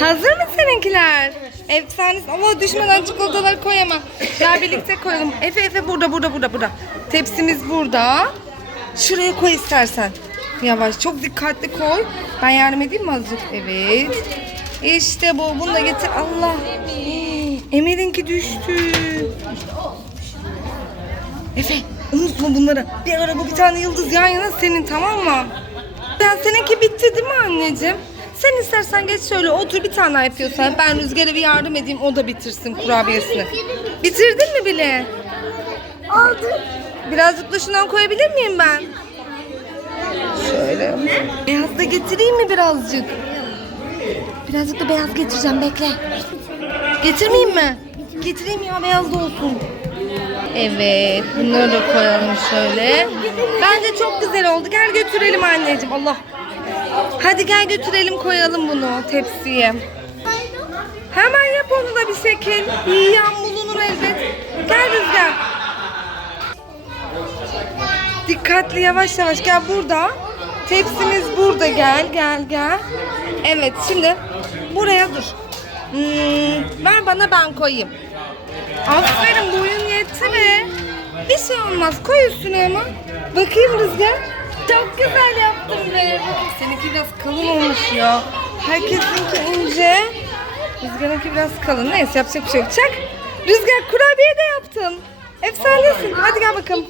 Hazır mı seninkiler? Efsanesi. Ama düşmeden çikolataları koyamam. Gel birlikte koyalım. Efe Efe burada burada burada burada. Tepsimiz burada. Şuraya koy istersen. Yavaş çok dikkatli koy. Ben yardım edeyim mi azıcık? Evet. İşte bu. Bunu da getir. Allah. Emir'inki düştü. Efe unutma bunları. Bir ara bu bir tane yıldız yan yana senin tamam mı? Ben seninki bitti değil mi anneciğim? Sen istersen geç şöyle otur bir tane daha yapıyorsan. Ben Rüzgar'a bir yardım edeyim o da bitirsin kurabiyesini. Bitirdin mi bile? Aldım. Birazcık da şundan koyabilir miyim ben? Şöyle. Beyaz da getireyim mi birazcık? Birazcık da beyaz getireceğim bekle. Getirmeyeyim mi? Getireyim ya beyaz da olsun. Evet bunları da koyalım şöyle. Bence çok güzel oldu. Gel götürelim anneciğim. Allah. Hadi gel götürelim koyalım bunu tepsiye. Hemen yap onu da bir şekil. Yiyen bulunur elbet. Gel Rüzgar. Dikkatli yavaş yavaş gel burada. Tepsimiz burada gel gel gel. Evet şimdi buraya dur. Hmm, ver bana ben koyayım. Aferin boyun yetti mi? Bir şey olmaz koy üstüne ama. Bakayım Rüzgar. Çok güzel yaptın be. Seninki biraz kalın olmuş ya. Herkesinki ince. Rüzgar'ınki biraz kalın. Neyse yapacak bir şey yok. Çak. Rüzgar kurabiye de yaptın. Efsanesin. Hadi gel bakalım.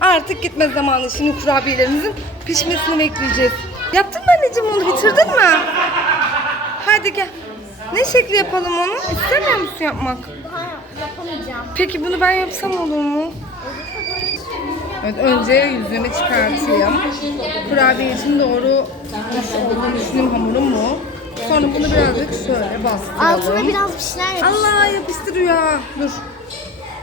Artık gitme zamanı. Şimdi kurabiyelerimizin pişmesini bekleyeceğiz. Yaptın mı anneciğim onu? Bitirdin mi? Hadi gel. Ne şekli yapalım onu? İstemiyor musun yapmak? Yapamayacağım. Peki bunu ben yapsam olur mu? Evet, önce yüzüğümü çıkartayım. Kurabiye için doğru olduğunu düşündüğüm hamurum bu. Sonra bunu birazcık şöyle bastıralım. Altına biraz bir şeyler yap. Allah yapıştırıyor. Dur.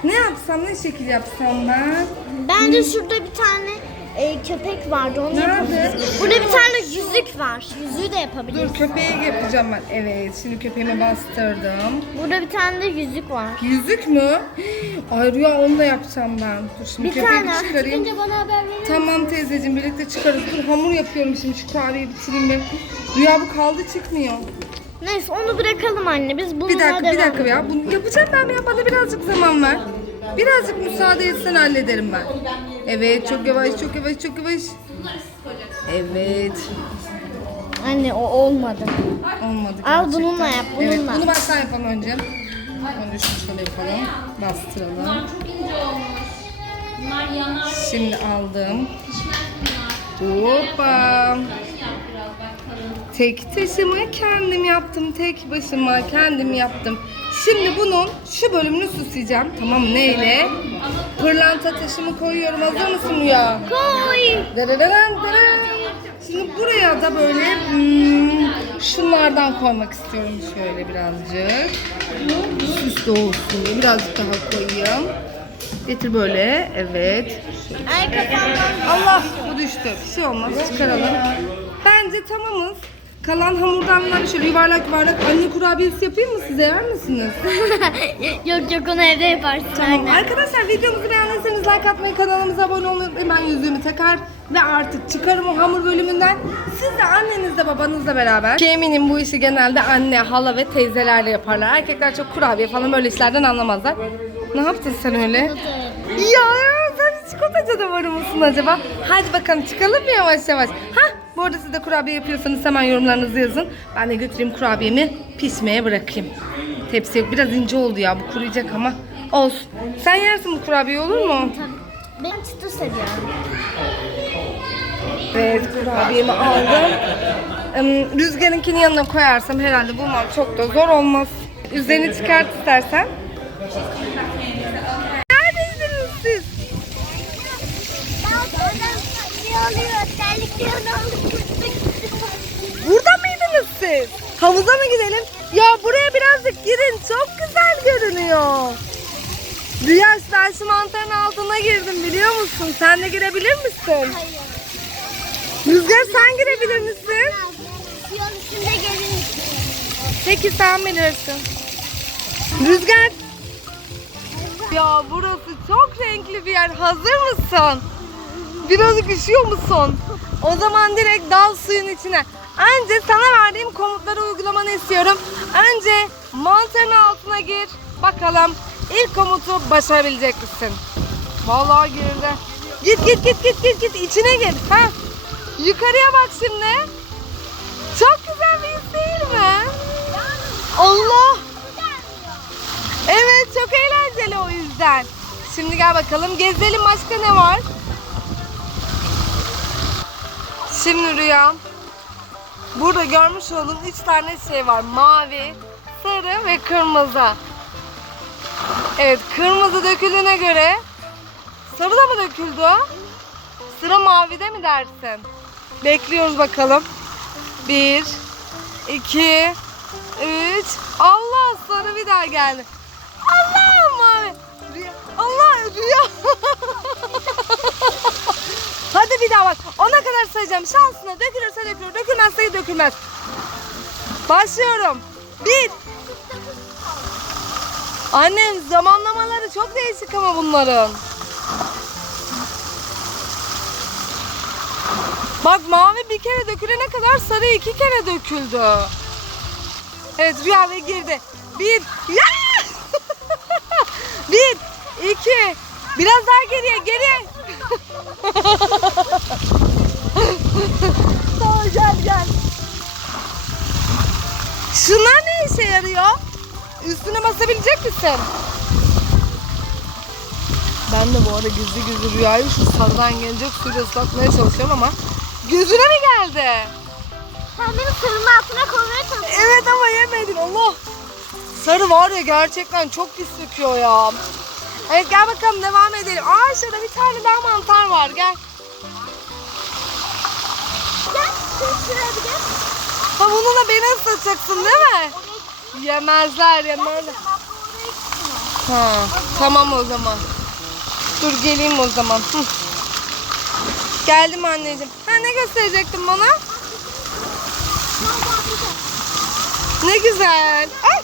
Ne yapsam, ne şekil yapsam ben? Bence şurada bir tane e, köpek vardı onu Nerede? yapabiliriz. Burada bir tane yüzük var. Yüzüğü de yapabiliriz. Dur köpeği yapacağım ben. Evet, şimdi köpeğimi bastırdım. Burada bir tane de yüzük var. Yüzük mü? Ay Rüya onu da yapacağım ben. Dur şimdi Bir köpeği tane. bir çıkarayım. bana haber verin. Tamam teyzeciğim birlikte çıkarız. Dur hamur yapıyorum şimdi şu kurabiyeyi bitireyim bir. Rüya bu kaldı çıkmıyor. Neyse onu bırakalım anne. Biz bununla Bir dakika bir devam dakika ya. Bunu yapacağım ben ya. Bana birazcık zaman ver. Birazcık müsaade etsen hallederim ben. Evet çok yavaş çok yavaş çok yavaş. Evet. Anne o olmadı. Olmadı Al gerçekten. bununla yap, Evet bununla. bunu baştan yapalım önce. Önce şunu şöyle yapalım. Bastıralım. Bunlar yanar. Şimdi aldım. Hoppa. Tek taşıma kendim yaptım. Tek başıma kendim yaptım. Şimdi bunun şu bölümünü süsleyeceğim. Tamam mı? Neyle? Pırlanta taşımı koyuyorum. Hazır mısın Rüya? Koy. Dararan. Şimdi buraya da böyle hmm, şunlardan koymak istiyorum şöyle birazcık. Süslü olsun diye birazcık daha koyayım. Getir böyle. Evet. Ay kafamdan. Allah bu düştü. Bir şey olmaz. Çıkaralım. Bence tamamız. Kalan hamurdan bunları şöyle yuvarlak yuvarlak anne kurabiyesi yapayım mı size yer misiniz? yok yok onu evde yaparsın Tamam. anne. Arkadaşlar videomuzu beğendiyseniz like atmayı, kanalımıza abone olmayı unutmayın. Ben yüzüğümü takar ve artık çıkarım o hamur bölümünden. Siz de annenizle babanızla beraber. Ki eminim bu işi genelde anne, hala ve teyzelerle yaparlar. Erkekler çok kurabiye falan böyle işlerden anlamazlar. Ne yaptın sen öyle? Ya sen çikolata canavarı mısın acaba? Hadi bakalım çıkalım mı yavaş yavaş? Hah bu arada siz de kurabiye yapıyorsanız hemen yorumlarınızı yazın. Ben de götüreyim kurabiyemi pişmeye bırakayım. Tepsi biraz ince oldu ya bu kuruyacak ama olsun. Sen yersin bu kurabiye olur mu? Ben çıtır seviyorum. Evet kurabiyemi aldım. Rüzgar'ınkini yanına koyarsam herhalde bulmam çok da zor olmaz. Üzerini çıkart istersen. Neredeydiniz siz? Burada mıydınız siz? Havuza mı gidelim? Ya buraya birazcık girin. Çok güzel görünüyor. Rüya ben şu mantarın altına girdim biliyor musun? Sen de girebilir misin? Rüzgar sen girebilir misin? Yol üstünde gelin. Peki sen bilirsin. Rüzgar. Ya burası çok renkli bir yer. Hazır mısın? Birazcık üşüyor musun? O zaman direkt dal suyun içine. Önce sana verdiğim komutları uygulamanı istiyorum. Önce mantarın altına gir. Bakalım ilk komutu başarabilecek misin? Vallahi girdi. Git git git git git git içine gir. Ha. Yukarıya bak şimdi. Çok güzel bir his değil mi? Allah. Evet çok eğlenceli o yüzden. Şimdi gel bakalım gezelim başka ne var? Şimdi Rüya. Burada görmüş olduğun üç tane şey var. Mavi, sarı ve kırmızı. Evet kırmızı döküldüğüne göre sarı da mı döküldü? Sıra mavide mi dersin? Bekliyoruz bakalım. Bir, iki, üç. Allah sarı bir daha geldi. Allah mavi. Allah rüya. Hadi bir daha bak. Ona kadar sayacağım. Şansına dökülürse dökülür. Dökülmezse dökülmez. Başlıyorum. Bir. Annem zamanlamaları çok değişik ama bunların. Bak mavi bir kere dökülene kadar sarı iki kere döküldü. Evet Rüya ve girdi. Bir. Ya! bir. iki. Biraz daha geriye geriye. Tamam gel gel. Şunlar ne işe yarıyor? Üstüne basabilecek misin? Ben de bu arada gizli gizli rüyayı şu sarıdan gelecek suyla ıslatmaya çalışıyorum ama gözüne mi geldi? Sen beni sarının altına koymaya çalışıyorsun. Evet ama yemedin Allah. Sarı var ya gerçekten çok pis döküyor ya. Evet gel bakalım devam edelim. Aa şurada bir tane daha mantar var gel. Gel. Şuraya bir gel. Ha bununla beni ıslatacaksın değil mi? Yemezler yemezler. Ha, tamam o zaman. Dur geleyim o zaman. Hı. Geldim anneciğim. Ha ne gösterecektin bana? Ne güzel. Ay.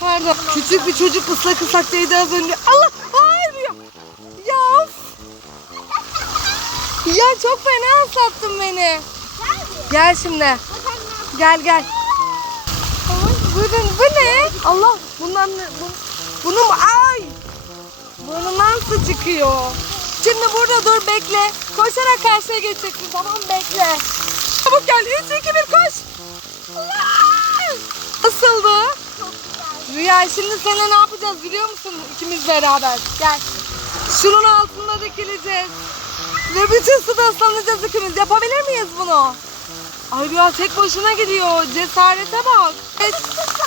Pardon. Küçük bir çocuk ıslak ıslak değdi az önce. Allah! Ya çok fena ıslattın beni. Gel şimdi. Gel gel. Buyurun bu ne? Allah bundan? Bu, bunu mu? Ay! Burnundan su çıkıyor. Şimdi burada dur bekle. Koşarak karşıya geçeceksin tamam bekle. Çabuk gel. 3 2 1 koş. Nasıldı? Rüya şimdi seninle ne yapacağız biliyor musun? İkimiz beraber. Gel. Şunun altında dikileceğiz. Ve bütün suda ıslanacağız ikimiz. Yapabilir miyiz bunu? Ay Rüya tek başına gidiyor. Cesarete bak.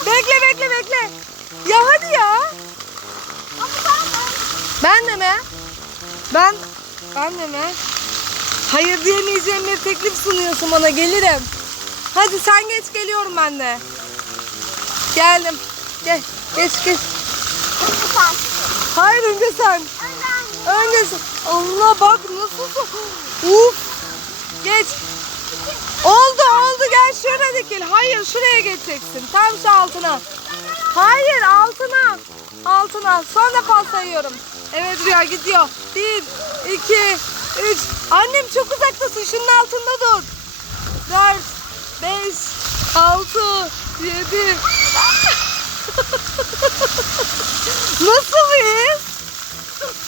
Bekle bekle bekle. Ya hadi ya. Ben de mi? Ben ben de mi? Hayır diyemeyeceğim bir teklif sunuyorsun bana. Gelirim. Hadi sen geç geliyorum ben de. Geldim. Gel. Geç geç. Hayır önce sen. Önce. Allah bak nasılsın. Uf. Geç. Oldu oldu gel şuraya dikil. Hayır şuraya geçeceksin. Tam şu altına. Hayır altına. Altına. Sonra pas sayıyorum. Evet Rüya gidiyor. Bir, iki, üç. Annem çok uzaktasın. Şunun altında dur. Dört, beş, altı, yedi. Nasıl his?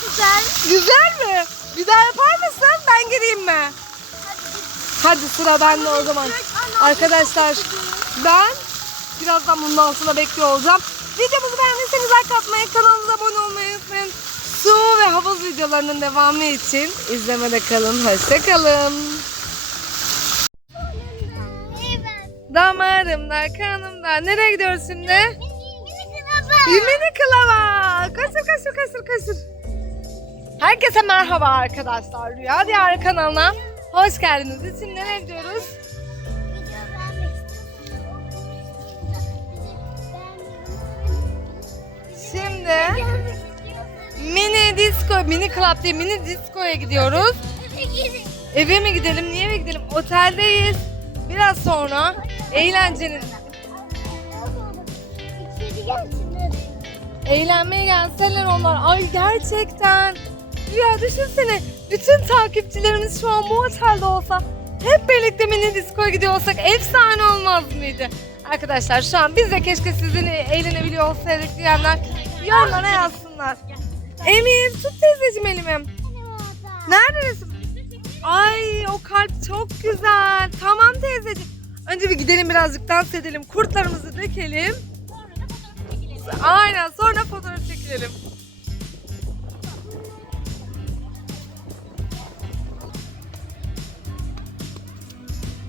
Güzel. Güzel mi? Bir daha yapar mısın? Ben gireyim mi? Hadi sıra bende o zaman. Arkadaşlar ben birazdan bunun altına bekliyor olacağım. Videomuzu beğendiyseniz like atmayı, kanalımıza abone olmayı unutmayın. Su ve havuz videolarının devamı için izlemede kalın. Hoşçakalın. Evet. Damarımda, kanımda. Nereye gidiyoruz şimdi? Yemini kılava. Kaçır kaçır kaçır kaçır. Herkese merhaba arkadaşlar. Rüya Diyarı kanalına hoş geldiniz. Gidiyoruz? Video beğenmek Şimdi mini disco, mini club değil mini disco'ya gidiyoruz. Eve mi gidelim, niye eve gidelim? Oteldeyiz. Biraz sonra eğlencenin, eğlenmeye gelseler onlar. Ay gerçekten. Rüya düşünsene bütün takipçilerimiz şu an bu otelde olsa hep birlikte mini diskoya gidiyor olsak efsane olmaz mıydı? Arkadaşlar şu an biz de keşke sizin eğlenebiliyor olsaydık diyenler yorumlara yazsınlar. Emir tut teyzeciğim elimi. Nerede resim? Ay o kalp çok güzel. Tamam teyzeciğim. Önce bir gidelim birazcık dans edelim. Kurtlarımızı dökelim. Aynen sonra fotoğraf çekilelim.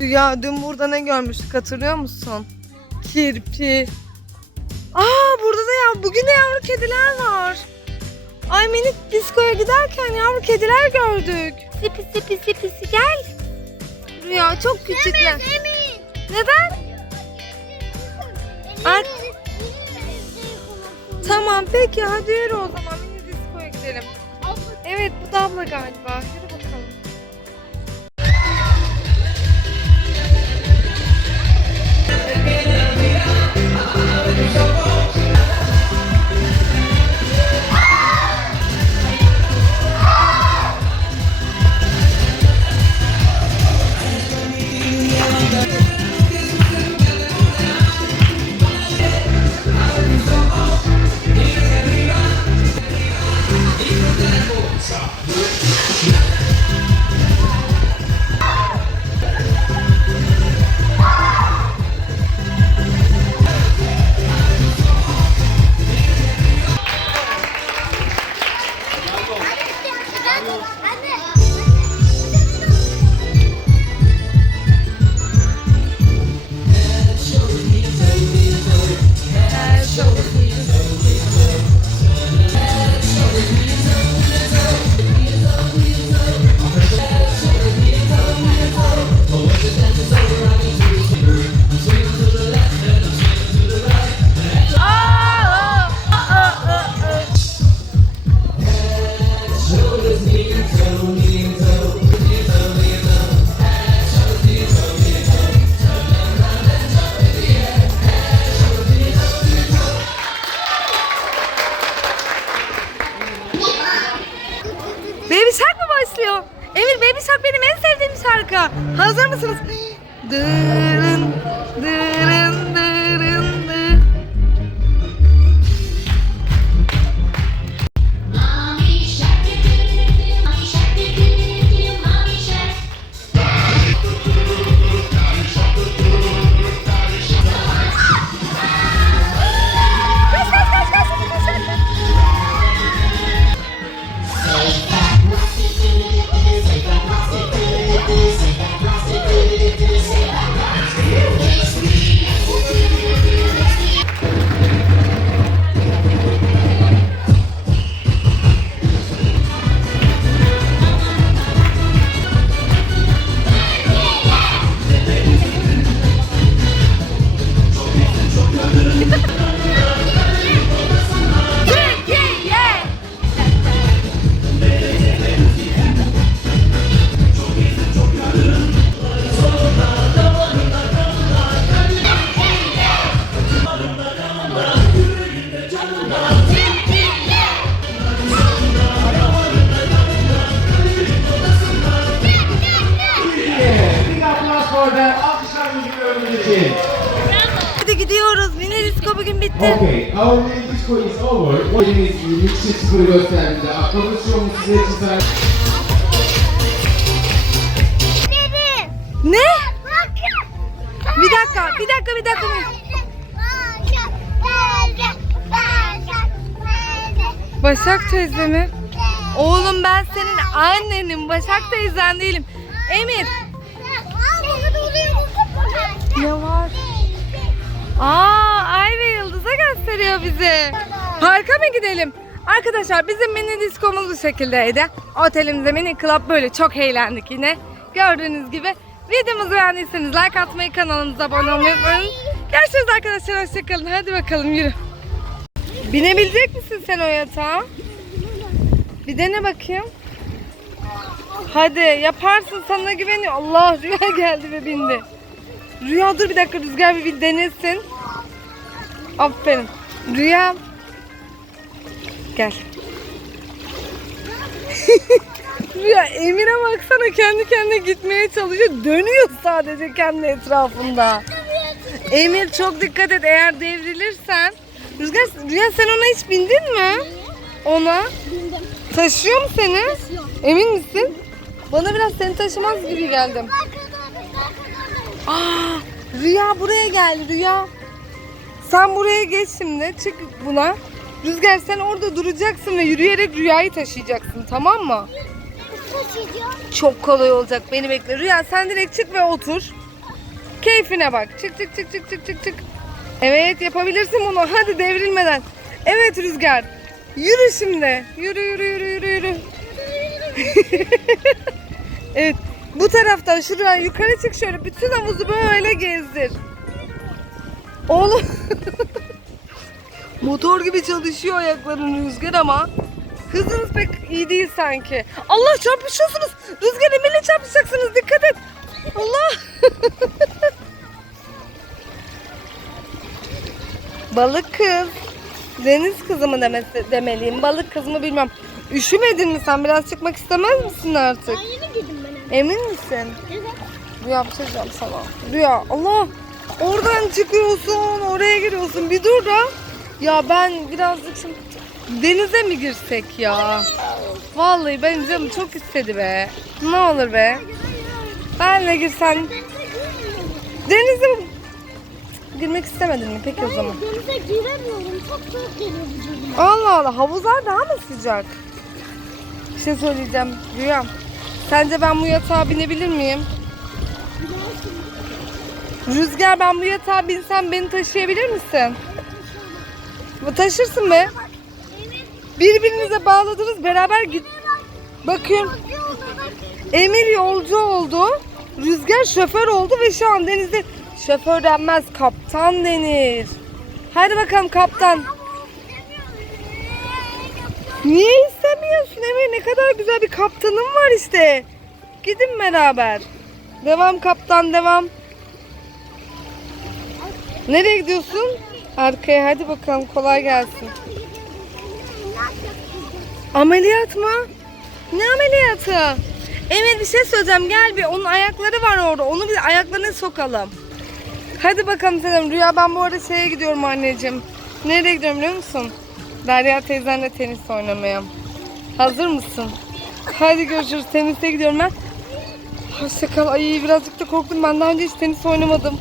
Ya dün burada ne görmüştük hatırlıyor musun? Kirpi. Aa burada da ya bugün de yavru kediler var. Ay minik diskoya giderken yavru kediler gördük. Sipi sipi sipi gel. Rüya çok küçükler. Emin. Neden? Ay. Tamam peki hadi yürü o zaman mini diskoya gidelim. Evet bu da abla galiba. Yürü bakalım. Baby Hazır mısınız? Dırın, sadece... Ne? Bir dakika, bir dakika, bir dakika. Başak teyze mi? Oğlum ben senin annenim. Başak teyzen değilim. Emir. Yavaş. Aa, ay ve yıldız'a gösteriyor bizi. Parka mı gidelim? Arkadaşlar bizim mini diskomuz bu şekildeydi. Otelimizde mini club böyle çok eğlendik yine. Gördüğünüz gibi. Videomuzu beğendiyseniz like atmayı, kanalımıza abone olmayı unutmayın. Görüşürüz arkadaşlar. Hoşçakalın. Hadi bakalım yürü. Binebilecek misin sen o yatağa? Bir dene bakayım. Hadi yaparsın sana güveniyor. Allah Rüya geldi ve bindi. Rüya dur bir dakika Rüzgar bir, bir denesin. Aferin. Rüya. Gel. Rüya Emir'e baksana kendi kendine gitmeye çalışıyor. Dönüyor sadece kendi etrafında. Emir çok dikkat et eğer devrilirsen. Rüzgar, Rüya sen ona hiç bindin mi? Ona. Bindim. Taşıyor mu seni? Emin misin? Bana biraz seni taşımaz gibi geldim. Aa, Rüya buraya gel Rüya. Sen buraya geç şimdi. Çık buna. Rüzgar sen orada duracaksın ve yürüyerek Rüya'yı taşıyacaksın tamam mı? Taşıyacağım. Çok kolay olacak. Beni bekle. Rüya sen direkt çık ve otur. Keyfine bak. Çık çık çık çık çık çık çık. Evet yapabilirsin bunu. Hadi devrilmeden. Evet Rüzgar. Yürü şimdi. Yürü yürü yürü yürü yürü. evet. Bu taraftan şuradan yukarı çık şöyle. Bütün havuzu böyle gezdir. Oğlum. Motor gibi çalışıyor ayakların Rüzgar ama hızınız pek iyi değil sanki. Allah çarpışıyorsunuz. Rüzgar Emir'le çarpışacaksınız. Dikkat et. Allah. Balık kız. Deniz kızı mı demesi, demeliyim? Balık kız mı bilmem. Üşümedin mi sen? Biraz çıkmak istemez misin artık? Ben yeni girdim ben. Emin misin? Evet. Rüya bir şey sana. Rüya Allah. Oradan çıkıyorsun, oraya giriyorsun. Bir dur da. Ya ben birazcık şimdi denize mi girsek ya? Vallahi benim canım çok istedi be. Ne olur be. Benle girsen denize mi? Girmek istemedin mi peki o zaman? Denize giremiyorum. Çok soğuk geliyor vücuduma. Allah Allah havuzlar daha mı sıcak? Bir şey söyleyeceğim Rüya. Sence ben bu yatağa binebilir miyim? Rüzgar ben bu yatağa binsem beni taşıyabilir misin? Bu Taşırsın be. Birbirinize bağladınız beraber git. Bakıyorum. Emir yolcu oldu. Rüzgar şoför oldu ve şu an denizde şoför denmez kaptan denir. Hadi bakalım kaptan. Niye istemiyorsun Emir? Ne kadar güzel bir kaptanım var işte. Gidin beraber. Devam kaptan devam. Nereye gidiyorsun? Arkaya hadi bakalım kolay gelsin. Ameliyat mı? Ne ameliyatı? Emir bir şey söyleyeceğim gel bir onun ayakları var orada onu bir ayaklarına sokalım. Hadi bakalım Senem. Rüya ben bu arada şeye gidiyorum anneciğim. Nereye gidiyorum biliyor musun? Derya teyzenle tenis oynamaya. Hazır mısın? Hadi görüşürüz. Tenise gidiyorum ben. Hoşça kal. Ay birazcık da korktum. Ben daha önce hiç tenis oynamadım.